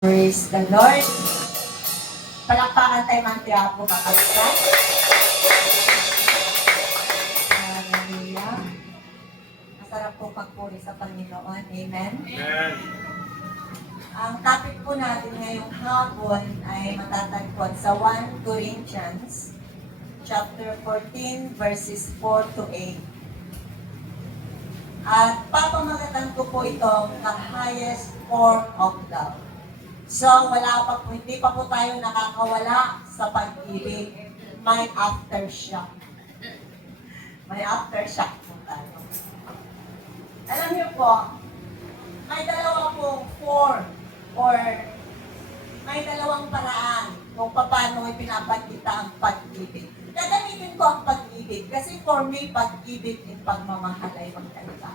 Praise the Lord. Palakpakan tayo man tiyapo kapalitan. Hallelujah. Masarap po pagpuri sa Panginoon. Amen. Amen. Ang topic po natin ngayong hapon ay matatagpuan sa 1 Corinthians chapter 14 verses 4 to 8. At papamagatan ko po itong the highest form of love. So, hindi pa po tayo nakakawala sa pag-ibig. May aftershock. May aftershock po tayo. Alam niyo po, may dalawa pong form or may dalawang paraan kung paano ipinapakita ang pag-ibig. Gagamitin ko ang pag-ibig kasi for me, pag-ibig at pagmamahal ay magkaiba.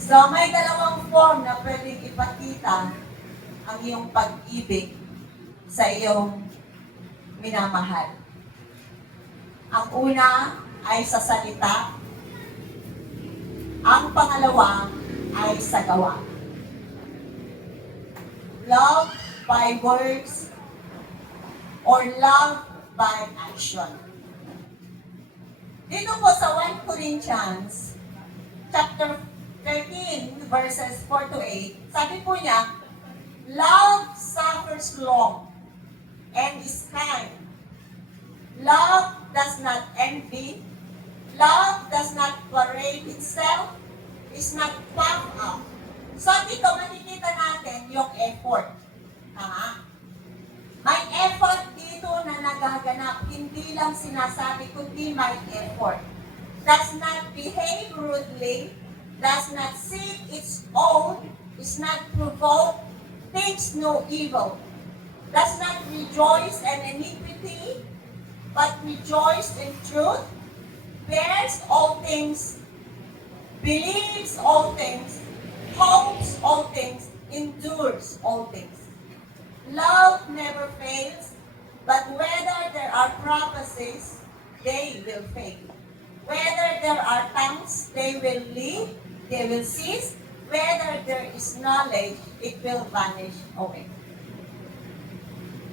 So, may dalawang form na pwedeng ipakita ang iyong pag-ibig sa iyong minamahal. Ang una ay sa salita. Ang pangalawa ay sa gawa. Love by words or love by action. Dito po sa 1 Corinthians chapter 13 verses 4 to 8, sabi po niya, love suffers long and is kind. Love does not envy. Love does not parade itself. Is not puffed up. So dito makikita natin yung effort. Tama? May effort dito na nagaganap. Hindi lang sinasabi, kundi may effort. Does not behave rudely. Does not seek its own, is not provoked, thinks no evil, does not rejoice in iniquity, but rejoice in truth, bears all things, believes all things, hopes all things, endures all things. Love never fails, but whether there are prophecies, they will fail. Whether there are tongues, they will leave. They will cease. Whether there is knowledge, it will vanish away.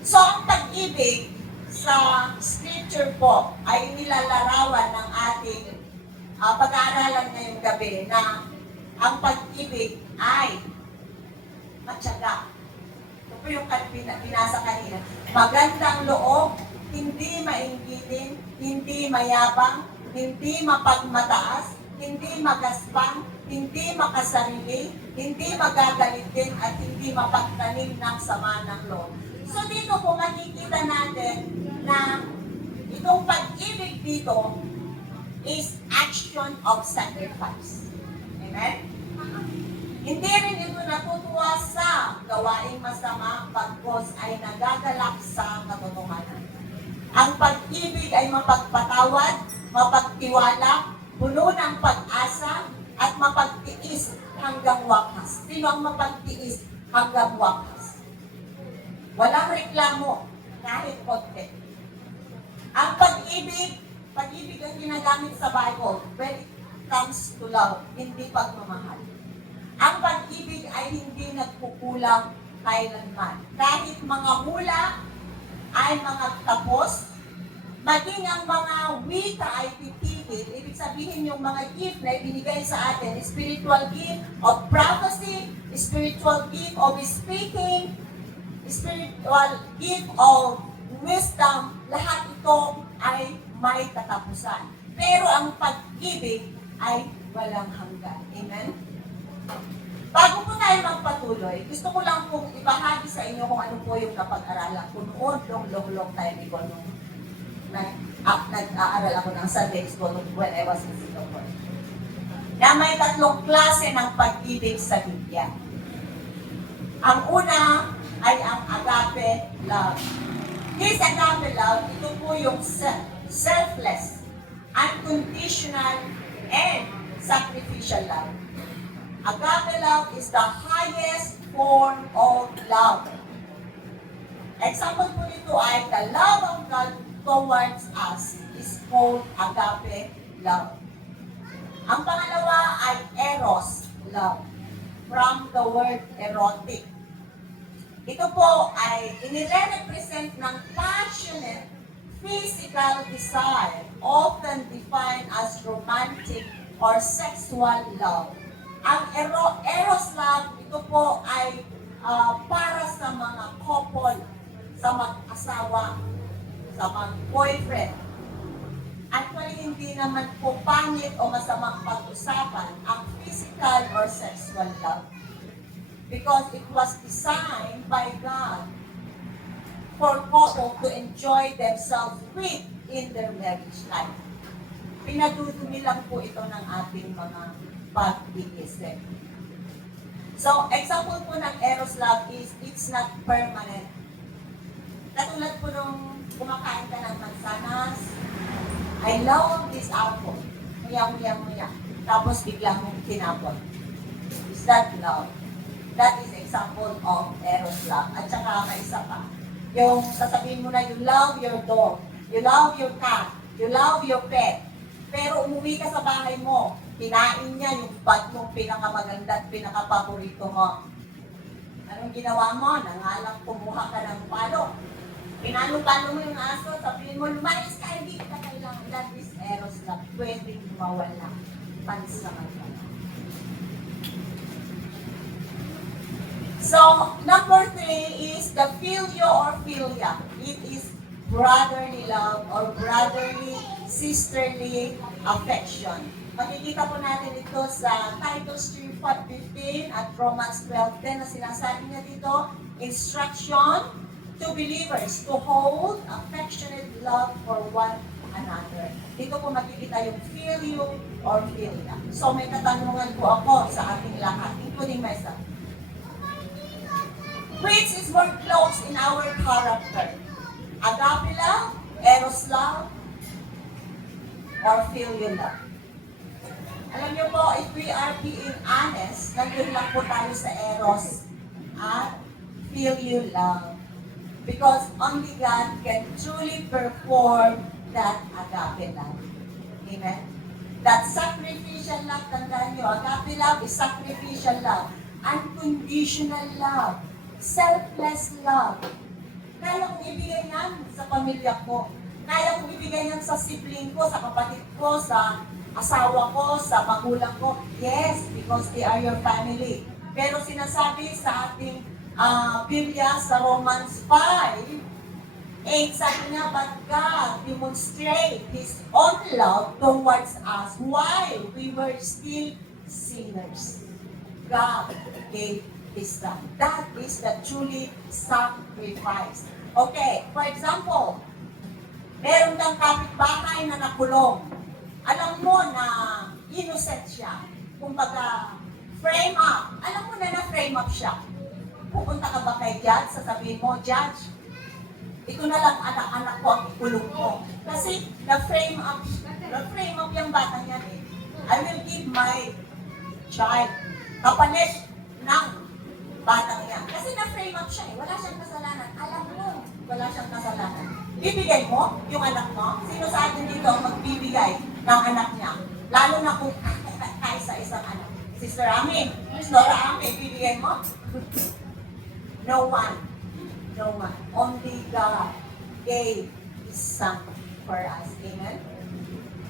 So, ang pag-ibig sa scripture po ay nilalarawan ng ating pag-aaralan ngayong gabi na ang pag-ibig ay matyaga. Ito po yung binasa kanina. Magandang loob, hindi mainggitin, hindi mayabang, hindi mapagmataas, hindi magaspang, hindi makasarili, hindi magagalitin, at hindi mapagtanim ng sama ng loob. So dito po makikita natin na itong pag-ibig dito is action of sacrifice. Amen? Hindi rin ito natutuwa sa gawaing masama, bagkos ay nagagalak sa katotohanan. Ang pag-ibig ay mapagpatawad, mapagtiwala, puno ng pag-asa, at mapagtiis hanggang wakas. Sino ang mapagtiis hanggang wakas? Walang reklamo, kahit konti. Ang pag-ibig ang ginagamit sa Bible when it comes to love, hindi pagmamahal. Ang pag-ibig ay hindi nagkukulang kailanman. Kahit mga hula ay mga tapos, maging ang mga wika ay titigil, ibig sabihin yung mga gift na ibinigay sa atin, spiritual gift of prophecy, spiritual gift of speaking, spiritual gift of wisdom, lahat ito ay may katapusan. Pero ang pag-ibig ay walang hanggan. Amen? Bago po tayo magpatuloy, gusto ko lang pong ibahagi sa inyo kung ano po yung napag-aralan ko noon, long time ago, nag-aaral ako ng Sunday school when I was in Singapore. Na may tatlong klase ng pag-ibig sa Biblia. Ang una ay ang agape love. This agape love, ito po yung selfless, unconditional, and sacrificial love. Agape love is the highest form of love. Example po nito ay the love of God towards us is called agape love. Ang pangalawa ay eros love. from the word erotic. Ito po ay inire-represent ng passionate physical desire, often defined as romantic or sexual love. Ang eros love, ito po ay para sa mga couple, sa mag-asawa, sa mag-boyfriend. Actually, hindi naman po pangit o masamang pag-usapan ang physical or sexual love. Because it was designed by God for couple to enjoy themselves with in their marriage life. Pinadudumi lang po ito ng ating mga pag-iisip. So, example po ng eros love is, it's not permanent. Katulad po nung kumakain ka ng mansanas, I love this apple. Muya. Tapos bigla mong tinapon. Is that love? That is example of eros love. At saka may isa pa. Yung sasabihin mo na you love your dog, you love your cat, you love your pet. Pero umuwi ka sa bahay mo, kinain niya yung bag mong pinakamaganda at pinakapaborito mo. Anong ginawa mo? Nangalang kumuha ka ng palo. Pinalo-palo mo yung aso, sabihin mo, lumayas ka, hindi ka kailangan. That is eros love. Pwedeng mawala. Pansamantala. So, number 3 is the filio or philia. It is brotherly love or brotherly, sisterly affection. Makikita po natin ito sa Titus 3:15 at Romans 12:10 na sinasabi niya dito, instruction to believers to hold affectionate love for one another. Dito po makikita yung filio or philia. So, may katanungan po ako sa ating lahat, including myself. Which is more close in our character? Agape love, eros love, or filial love? Alam niyo po, if we are being honest, nandun lang po tayo sa eros at filial love. Because only God can truly perform that agape love. Amen? That sacrificial love, tandaan niyo, agape love is sacrificial love. Unconditional love. Selfless love. Kaya kong ibigay yan sa pamilya ko. Kaya kong ibigay yan sa sibling ko, sa kapatid ko, sa asawa ko, sa magulang ko. Yes, because they are your family. Pero sinasabi sa ating Biblia sa Romans 5:8, sabi niya, but God demonstrate His own love towards us while we were still sinners. God gave His Son. That is the truly sacrifice. Okay, for example, meron kang kapitbahay na nakulong. Alam mo na innocent siya. Kumbaga, frame up. Alam mo na na-frame up siya. Pupunta ka ba kay judge? Sasabihin mo, judge, ito na lang anak-anak ko ang ikulong mo. Kasi na-frame up yung bata niya eh. I will give my child kapalit ng batang niya. Kasi na-frame up siya eh. Wala siyang kasalanan. Alam mo, wala siyang kasalanan. Bibigay mo yung anak mo? Sino sa atin dito ang magbibigay ng anak niya? Lalo na kung kaisa-isang anak. Sister Amin, Dora Amin, bibigay mo? No one. No one. Only God gave His Son for us. Amen?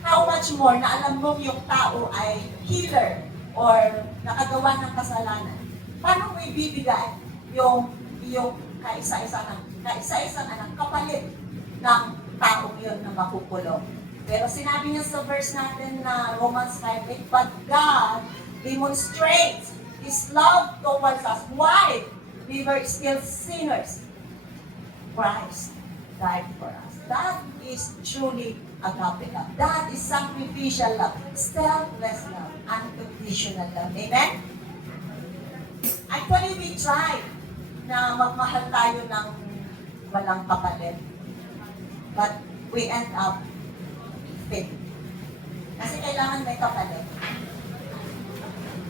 How much more na alam mo yung tao ay killer or nakagawa ng kasalanan? Paano mo ibibigay yung kaisa-isang anak kapalit ng taong yun na makukulong? Pero sinabi niya sa verse natin na Romans 5:8, but God demonstrates His love towards us while we were still sinners. Christ died for us. That is truly agape love. That is sacrificial love, selfless love, unconditional love. Amen? Actually, we try na magmahal tayo ng walang kapalit. But we end up faith. Kasi kailangan may kapalit.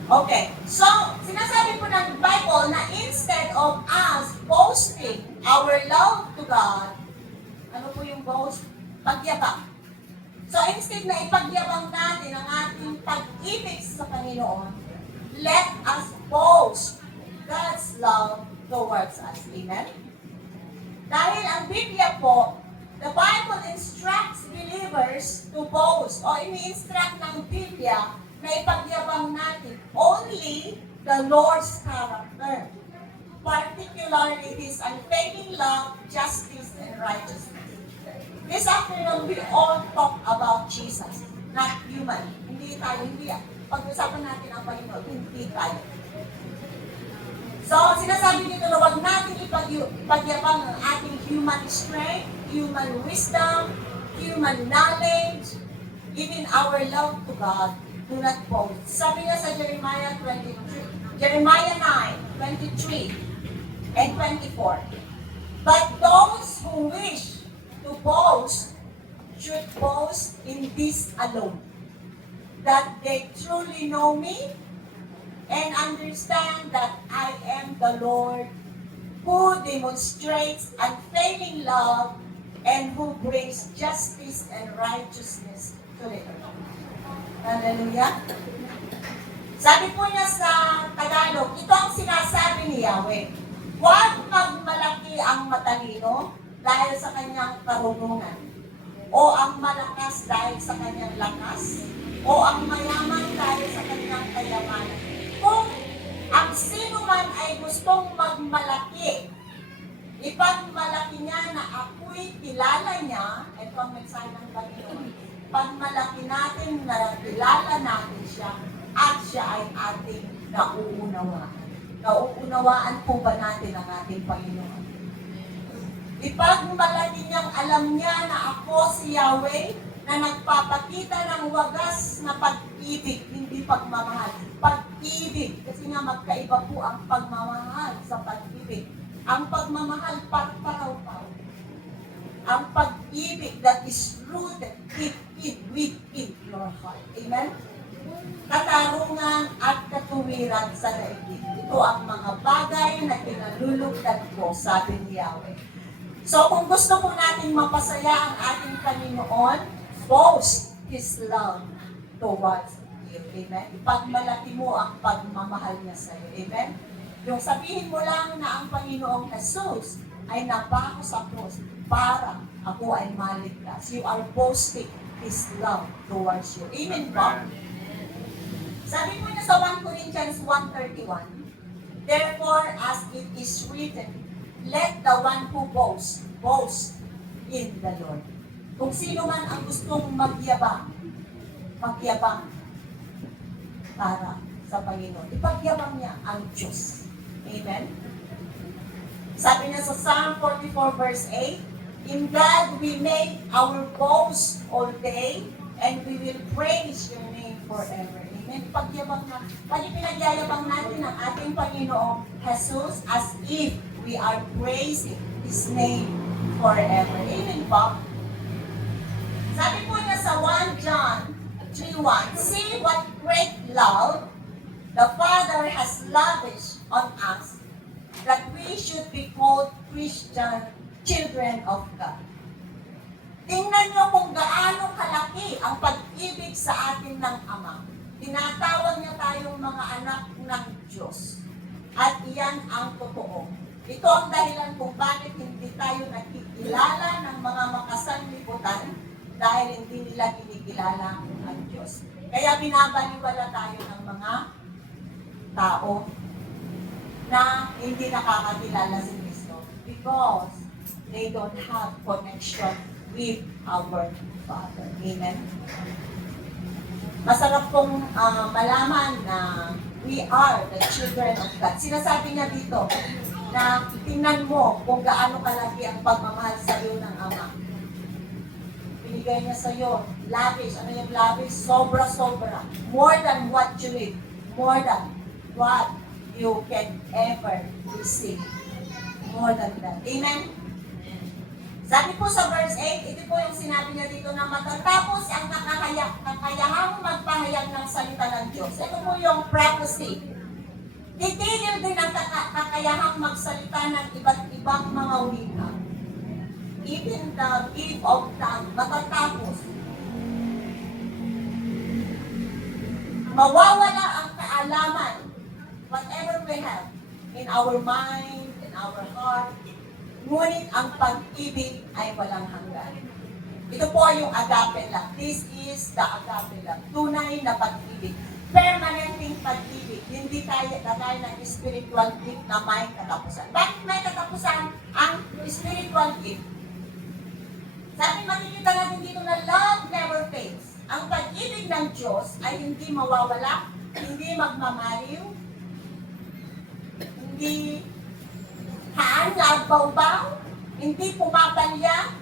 Okay, so sinasabi po ng Bible na instead of us boasting our love to God, ano po yung boast? Pagyabang. So instead na ipagyabang natin ang ating pag-ibig sa Panginoon, let us boast God's love towards us. Amen? Dahil ang Biblia po, the Bible instructs believers to boast o ini-instruct ng Biblia na ipagyabang natin only the Lord's character. Particularly His unfailing love, justice, and righteousness. This afternoon, we all talk about Jesus, not human. Hindi tayo, hindi. Pag-usapan natin ang Panginoon, hindi tayo. So, sinasabi dito na huwag natin ipagyabang ang ating human strength, human wisdom, human knowledge, even our love to God, do not boast. Sabi niya sa Jeremiah 9:23 and 24. But those who wish to boast should boast in this alone, that they truly know me and understand that I am the Lord who demonstrates unfailing love and who brings justice and righteousness to the earth. Hallelujah. Sabi po niya sa Tagalog, ito ang sinasabi ni Yahweh. Huwag magmalaki ang matalino dahil sa kanyang karunungan, o ang malakas dahil sa kanyang lakas, o ang mayaman dahil sa kanyang kayamanan. Kung ang sino man ay gustong magmalaki, ipagmalaki niya na ako'y kilala niya, ito ang mensahe ng Panginoon, pagmalaki natin na kilala natin siya, at siya ay ating nauunawaan. Nauunawaan po ba natin ang ating Panginoon? Ipagmalaki niyang alam niya na ako si Yahweh, na nagpapakita ng wagas na pag-ibig, hindi pagmamahal. Pag-ibig, kasi nga magkaiba po ang pagmamahal sa pag-ibig. Ang pagmamahal, paraw-paraw. Ang pag-ibig that is rooted within your heart. Amen? Katarungan at katuwiran sa daigdig. Ito ang mga bagay na kinalulugdan ko, sabi ni Yahweh. So kung gusto po natin mapasaya ang ating Panginoon, boast His love towards you. Amen? Ipagmalaki mo ang pagmamahal niya sa iyo. Amen? Yung sabihin mo lang na ang Panginoong Jesus ay napako sa krus para ako ay maligtas. You are boasting His love towards you. Amen po? Sabi po niya sa 1 Corinthians 1:31, therefore, as it is written, let the one who boast, boast in the Lord. Kung sino man ang gustong magyabang para sa Panginoon. Ipagyabang niya ang Diyos. Amen? Sabi niya sa Psalm 44 verse 8, in God we make our boast all day, and we will praise your name forever. Amen? Ipagyabang na. Pag pinagyayabang natin ang ating Panginoong Jesus as if we are praising His name forever. Amen po? Sabi po niya sa 1 John 3:1, see what great love the Father has lavished on us, that we should be called Christian children of God. Tingnan niyo kung gaano kalaki ang pag-ibig sa atin ng Ama. Tinatawag niya tayong mga anak ng Diyos. At iyan ang totoo. Ito ang dahilan kung bakit hindi tayo nakikilala ng mga makasanlibutan dahil hindi nila kinikilala ang Diyos. Kaya binabaliwala tayo ng mga tao na hindi nakakakilala si Kristo because they don't have connection with our Father. Amen? Masarap pong malaman na we are the children of God. Sinasabi niya dito na tingnan mo kung gaano kalaki ang pagmamahal sa iyo ng Ama. Binigay niya sa iyo, lavish. Ano yung lavish? Sobra-sobra. More than what you need. More than what you can ever receive. More than that. Amen? Sabi po sa verse 8, ito po yung sinabi niya dito na matatapos ang kakayahang magpahayag ng salita ng Diyos. Ito po yung prophecy. Titigil din ang kakayahang magsalita ng iba't ibang mga wika. Even the gift of tongue, matatapos. Mawawala ang kaalaman whatever we have in our mind, in our heart, ngunit ang pag-ibig ay walang hanggan. Ito po yung agape love. This is the agape love. Tunay na pag-ibig. Permanenteng pag-ibig. Hindi tayo kagaya ng spiritual gift na may katapusan. Bakit may katapusan ang spiritual gift? Sabi makikita natin dito na love never fades. Ang pag-ibig ng Diyos ay hindi mawawala, hindi magmamaliw, hindi haanlag-baw-baw, hindi pumapalya.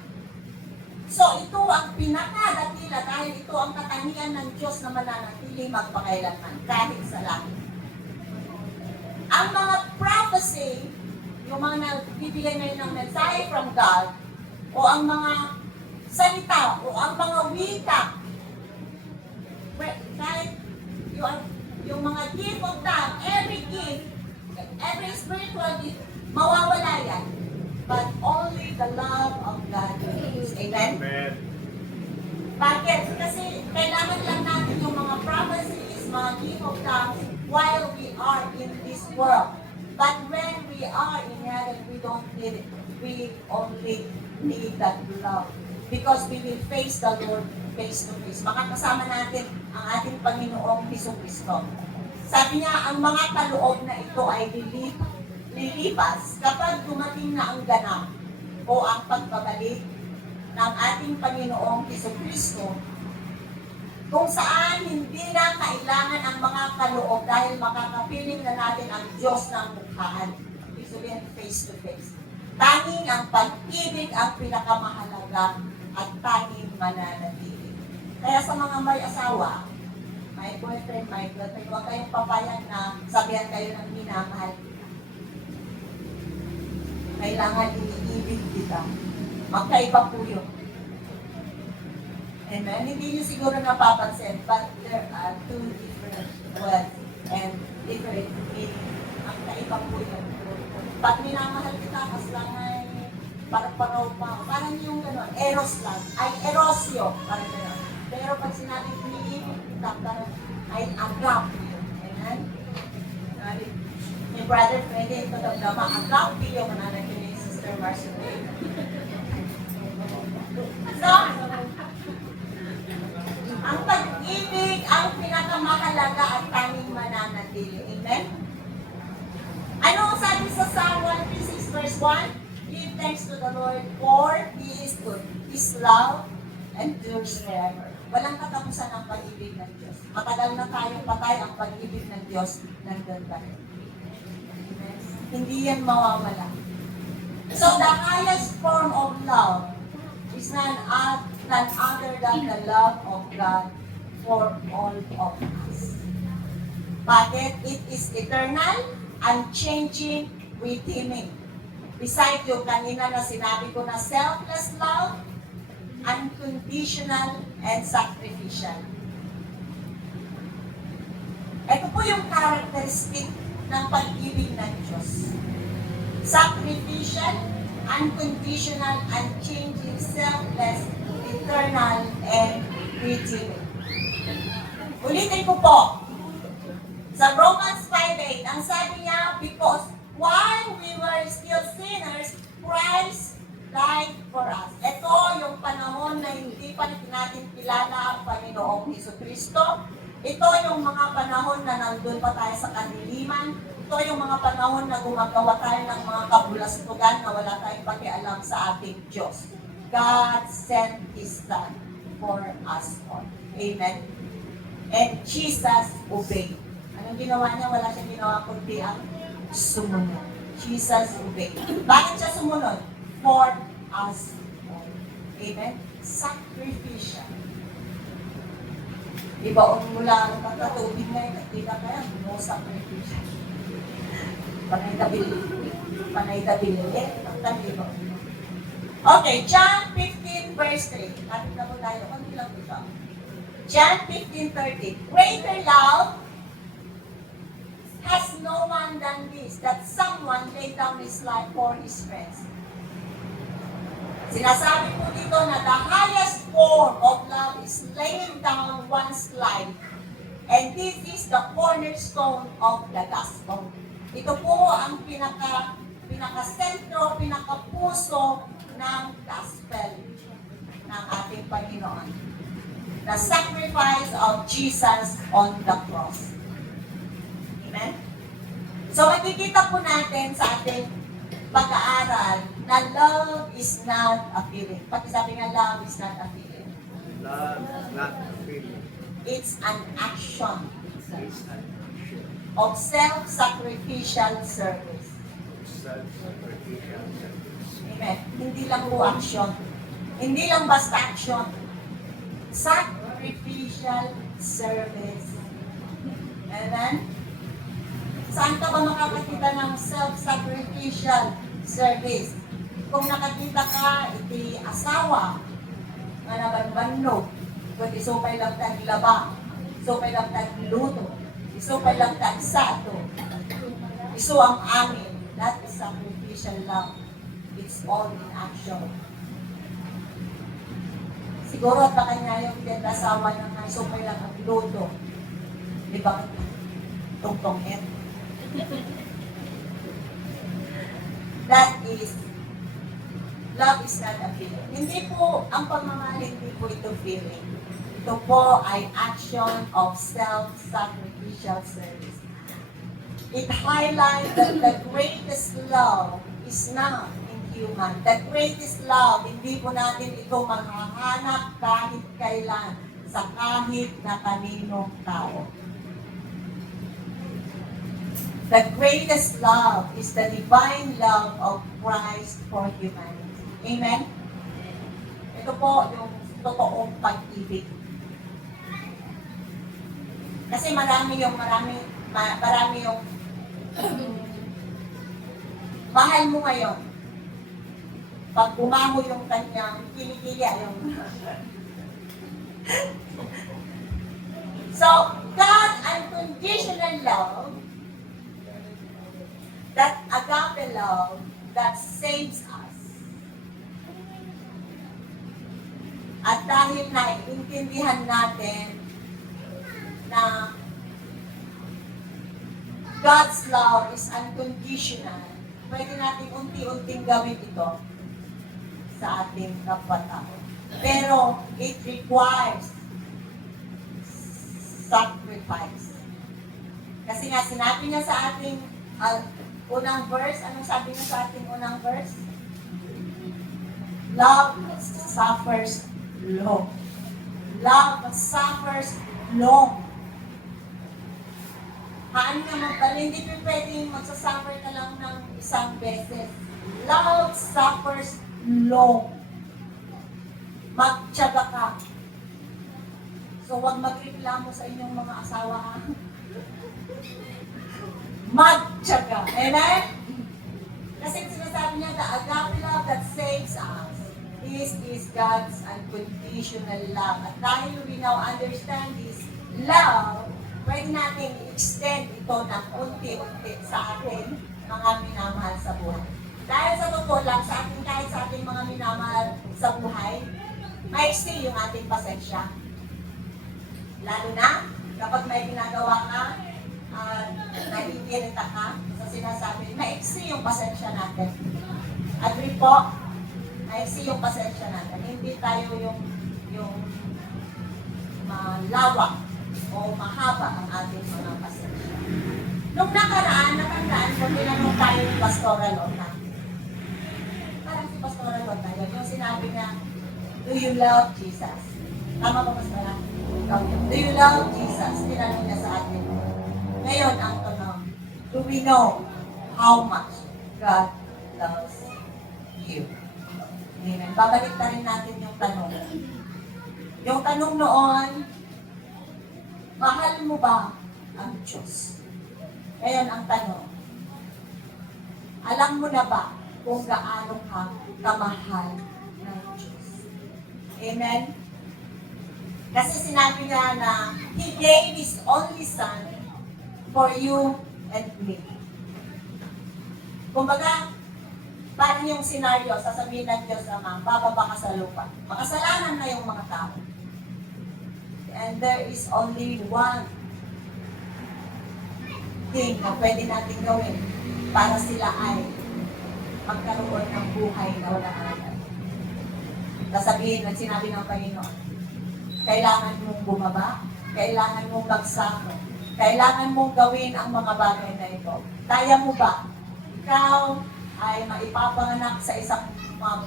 So ito ang pinakadakila dahil ito ang katangian ng Diyos na mananatili magpakailanman kahit sa langit. Ang mga prophecy, yung mga nagbibigay ngayon ng mensahe from God, o ang mga salita, o ang mga wika, kahit yung mga gift of God, every gift, every spiritual gift, mawawala yan. But only the love of God remains. Amen? Amen. Bakit? Kasi kailangan lang natin yung mga prophecies, mga gift of God while we are in this world. But when we are in heaven, we don't need it. We only need that love. Because we will face the Lord face to face. Makakasama natin ang ating Panginoong Jesucristo. Sabi niya, ang mga kaloob na ito ay lilipas kapag dumating na ang ganap o ang pagbabalik ng ating Panginoong Jesucristo, kung saan hindi na kailangan ang mga kaloob dahil makakapiling na natin ang Diyos ng mukhaan. Ibig sabihin, face to face. Tanging ang pag-ibig ang pinakamahalaga at tanging mananatili. Kaya sa mga may asawa, may boyfriend, may girlfriend, huwag kayong papayag na sabihan kayo ng minamahal kita. Kailangan iniibig kita. Magkaiba po yun. Amen? Hindi nyo siguro napapansin, but there are two different words and different meaning. Magkaiba po yun. Pag minamahal kita, mas lang ay parang pa. Parang yung gano'n, eros lang. Ay, erosyo. Parang gano'n. Pero pag sinabi iniibig kita, parang ay agape. Amen? Yung brother, pwede ito damdama. Agape yung mananakin ni Sister Marceline. So, ang pag-ibig ang pinakamahalaga at tanging mananatili. Amen? Ano ang sabi sa Psalm 136 verse 1? Give thanks to the Lord for He is good. His love endures forever. Walang katapusan ang pag-ibig ng Diyos. Matagal na tayong patay, ang pag-ibig ng Diyos nandun pa rin. Amen? Hindi yan mawawala. So the highest form of love is none other than the love of God for all of us. Bakit? It is eternal, unchanging, redeeming. Besides yung kanina na sinabi ko na selfless love, unconditional, and sacrificial. Ito po yung characteristic ng pag-ibig ng Diyos. Sacrificial, unconditional, unchanging, selfless, eternal, and redeeming. Ulitin ko po. Sa Romans 5:8, ang sabi niya, because while we were still sinners, Christ died for us. Ito yung panahon na hindi pa natin kilala ang Panginoong Jesucristo. Ito yung mga panahon na nandun pa tayo sa kadiliman. Ito yung mga panahon na gumagawa tayo ng mga kabulastugan na wala tayong pakialam sa ating Diyos. God sent His Son for us all. Amen? And Jesus obeyed. Anong ginawa niya? Wala siyang ginawa kundi ang sumunod. Jesus obeyed. Bakit siya sumunod? For us all. Amen? Sacrificial. Diba, mula ang pagkatubig na yun, di ba kaya? No sacrificial. Panay tabili. Diba? Okay, John 15 verse 3. Kapit na po tayo. Kunti lang ito. John 15:30. Greater love has no one than this, that someone lay down his life for his friends. Sinasabi po dito na the highest form of love is laying down one's life And this is the cornerstone of the gospel. Ito po ang pinaka-sentro, pinaka-puso ng gospel ng ating Panginoon. The sacrifice of Jesus on the cross. Amen? So makikita po natin sa ating pag-aaral na love is not a feeling. Pati sabi nga, love is not a feeling. Love is not a feeling. It's an action It's an action. of self-sacrificial service. Self-sacrificial service. Amen. Hindi lang po action. Hindi lang basta action. Sacrificial service. Amen? Saan ka ba makakakita ng self-sacrificial service? Kung nakakita ka, iti asawa, nga nabanbanno, kung isupay lang tag laba, isupay lang tag luto, isupay lang tag sato, isu ang amin, that is sacrificial love. It's all in action. Siguro at baka niya yung asawa na isupay lang ang luto. Di ba? Tungtongin. That is, love is not a feeling. Hindi po, ang pagmamahal, hindi po ito feeling. Ito po ay action of self-sacrificial service. It highlights that the greatest love is not in human. The greatest love, hindi po natin ito manghahanap kahit kailan sa kahit na kaninong tao. The greatest love is the divine love of Christ for humanity. Amen? Ito po yung totoong pag-ibig. Kasi marami yung mahal mo ngayon. Pag bumaho yung kanyang kilikili, yung so, God's unconditional love, that agape love that saves us. At dahil naiintindihan natin na God's love is unconditional, pwede natin unti-unting gawin ito sa ating kapwa-tao. Pero it requires sacrifice. Kasi nga sinabi niya sa ating unang verse, anong sabi niya sa ating unang verse? Love suffers long. Love suffers long. Haan naman pala, hindi pa pwedeng magsasuffer ka lang ng isang beses. Love suffers long. Magtiyaga ka. So, huwag magreklamo sa inyong mga asawa, ha? Magtiyaga. Amen? Kasi sinasabi niya, the agape love that saves us. This is God's unconditional love. At dahil we now understand this love, pwede natin i-extend ito ng unti-unti sa atin, mga minamahal sa buhay. Dahil sa totoo lang, kahit sa ating mga minamahal sa buhay, maiksi yung ating pasensya. Lalo na, kapag may ginagawa ka, nahihirita ka sa sinasabi, maiksi yung pasensya natin. Agree po? Maiksi yung pasensya natin. Hindi tayo yung malawak o mahaba ang ating mga pasensya. Nung nakaraan, natandaan ko, tinanong tayo ni Pastora Lorna. Parang si Pastora Lorna, yung sinabi niya, do you love Jesus? Tama ba, Pastora? Do you love Jesus? Tinanong niya sa atin. Ngayon, ang tanong, do we know how much God loves you? Amen. Babalik na rin natin yung tanong. Yung tanong noon, mahal mo ba ang Diyos? Ngayon ang tanong, alam mo na ba kung gaano ka kamahal ng Diyos? Amen? Kasi sinabi niya na He gave His only Son for you and me. Kumbaga, parang yung senaryo, sasabihin ng Diyos Ama, bababa ka sa lupa. Makasalanan na yung mga tao. And there is only one thing na pwede natin gawin para sila ay magkaroon ng buhay na walang hanggan. Sasabihin at sinabi ng Panginoon, kailangan mong bumaba, kailangan mong magsako, kailangan mong gawin ang mga bagay na ito. Kaya mo ba? Ikaw ay maipapanganak sa isang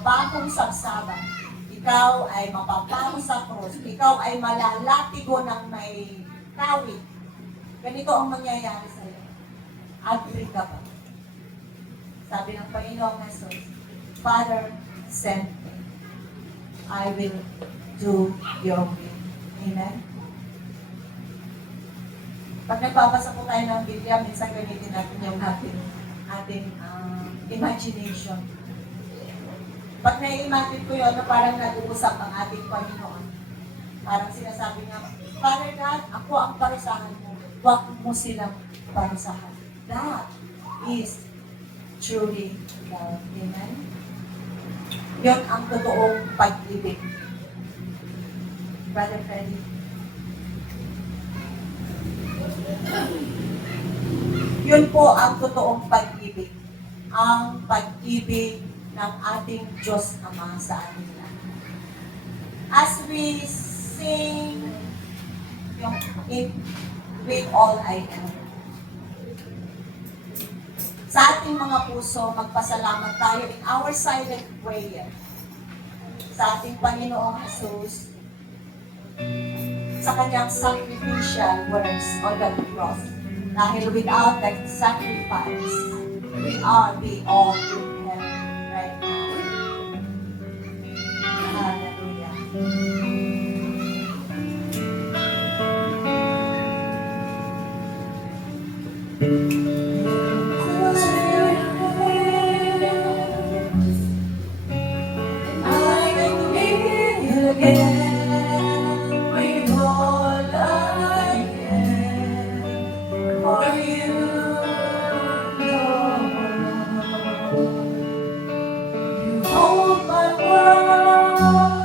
bagong sabsaban. Ikaw ay mapapako sa krus. Ikaw ay malalatigo ng may kawit. Ganito ang mangyayari sa iyo. Agree ka ba? Sabi ng Panginoong Jesus, Father, send me. I will do your will. Amen? Pag nagbabasa po tayo ng Biblia, minsan gamitin natin yung ating imagination. Pag na-imagine ko yun, na parang nag-uusap ang ating Panginoon. Parang sinasabi niya, Father God, ako ang parusahan mo. Huwag mo silang parusahan. That is truly love. Amen? Yun ang totoong pag-ibig. Brother Freddy. Yun po ang totoong pag-ibig. Ang pag-ibig ng ating Diyos Ama sa atin. As we sing yung with all I am, sa ating mga puso, magpasalamat tayo in our silent prayer sa ating Panginoong Jesus sa kanyang sacrificial works on the cross. Dahil without that sacrifice, we are beyond in heaven right now. Hallelujah. I can live you again with all I am for you, Lord. You hold my world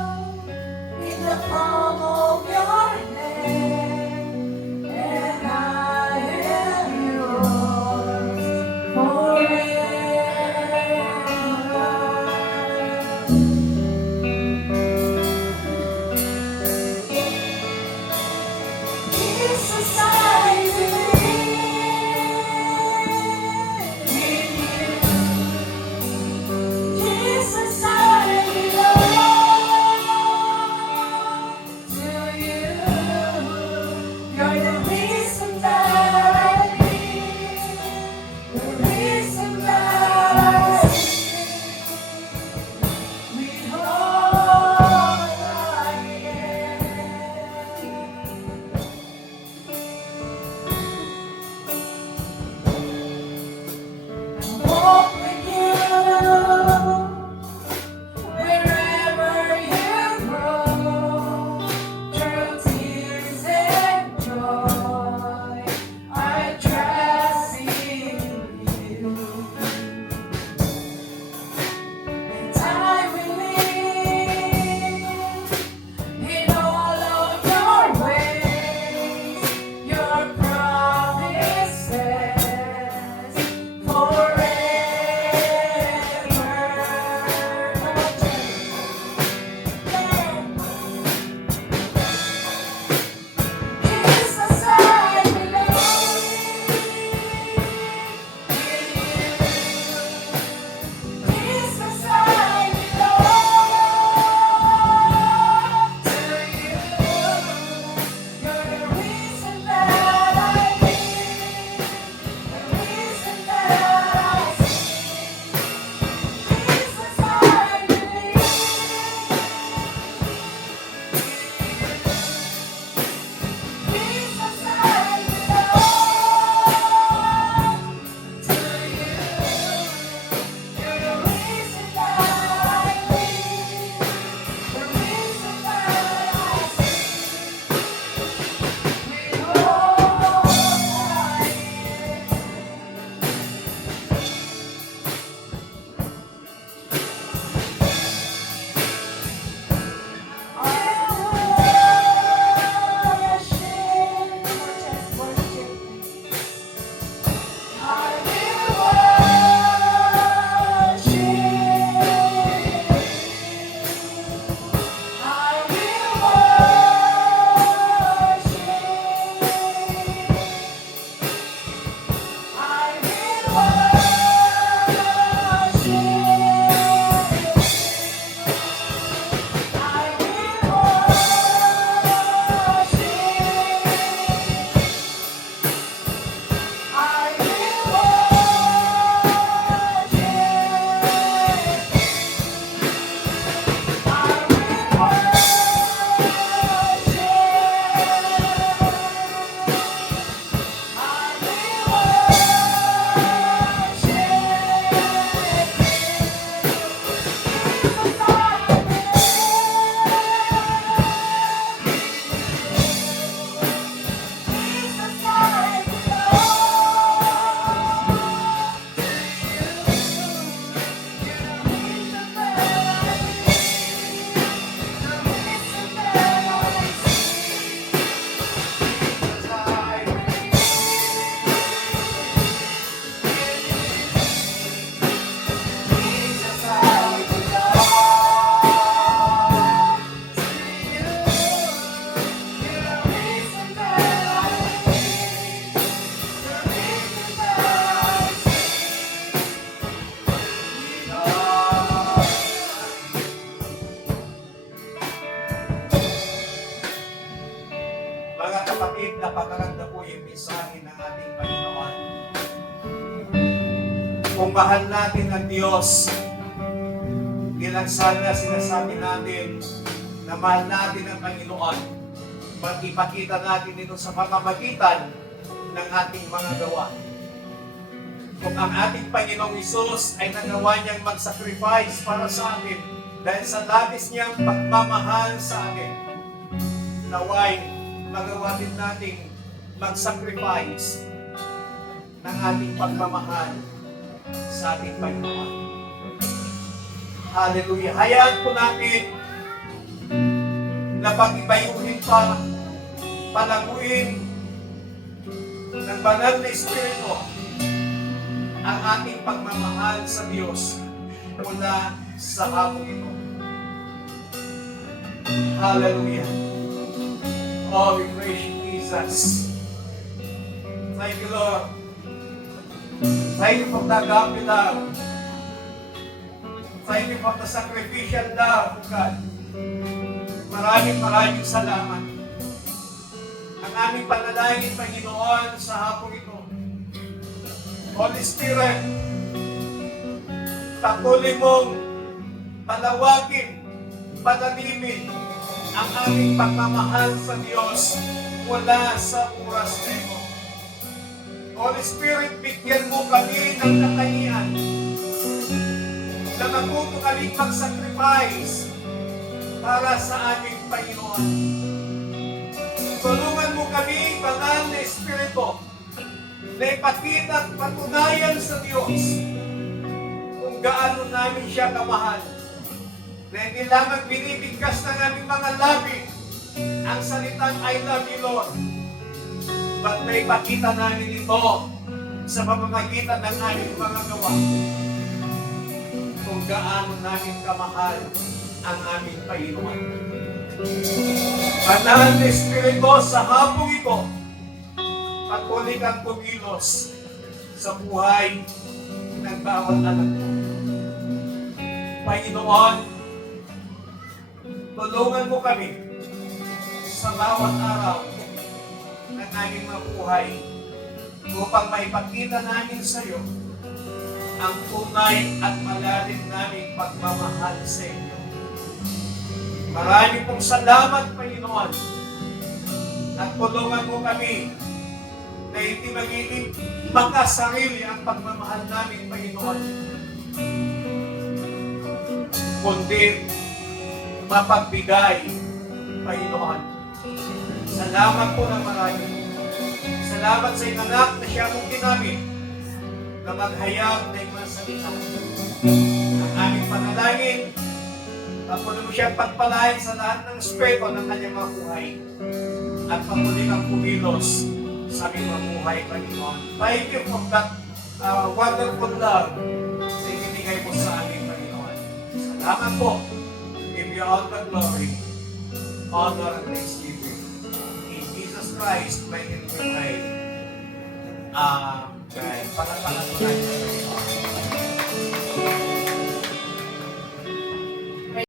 napakaganda po yung mensahe ng ating Panginoon. Kung mahal natin ang Diyos, bilang sana sinasabi natin na mahal natin ang Panginoon, magipakita natin ito sa pamamagitan ng ating mga gawa. Kung ang ating Panginoong Hesus ay nagawa niyang mag-sacrifice para sa atin dahil sa labis niyang pagmamahal sa atin, naway magawa din nating mag-sacrifice ng ating pagmamahal sa ating Panginoon. Hallelujah. Hayaan po natin na pag-ibayuhin pa, palaguin ng banal na Espiritu ang ating pagmamahal sa Diyos mula sa hapong ito. Hallelujah. Oh, we praise you, Jesus. Thank you, Lord. Thank you for the agape love. Thank you for the sacrificial love, God. Maraming salamat. Ang aming panalangin, Panginoon, sa hapong ito. Holy Spirit, patuloy mong palawagin, padalimin ang aming pagmamahal sa Diyos mula sa oras na ito. Holy Spirit, bigyan mo kami ng kakayahan na matuto kami mag-sacrifice para sa aming Panginoon. Tulungan mo kami, banal na Espiritu, na ipakita at patunayan sa Diyos kung gaano namin siya kamahal. Na hindi lamang binibigkas ng aming mga labi ang salitang I love you, Lord. But na ipakita namin ito sa pamamagitan ng aming mga gawa kung gaano namin kamahal ang aming Panginoon. Banal na Espiritu, sa hapong ito, patuloy kang kumilos sa buhay ng bawat anak mo. Panginoon, tulungan mo kami sa bawat araw ng aming mabuhay upang maipakita namin sa iyo ang tunay at malalim naming pagmamahal sa inyo. Marami pong salamat, Panginoon, at tulungan mo kami na hindi magiging makasarili ang pagmamahal namin, Panginoon, kundi mapagbigay, Panginoon. Salamat po ng marami. Salamat sa inanak na siya mong ginamit na maghayag na mga salita. Ang aming panalangin, patuloy mo siyang pagpalain sa lahat ng aspeto ng kanyang mga buhay at patuloy kang kumilos sa aming mga buhay, Panginoon. Thank you for that wonderful love na ibinigay mo sa aming Panginoon. Salamat po. Give you all the glory, honor, and thanksgiving. In Jesus Christ, may name we pray. Amen. Palakpakan po natin.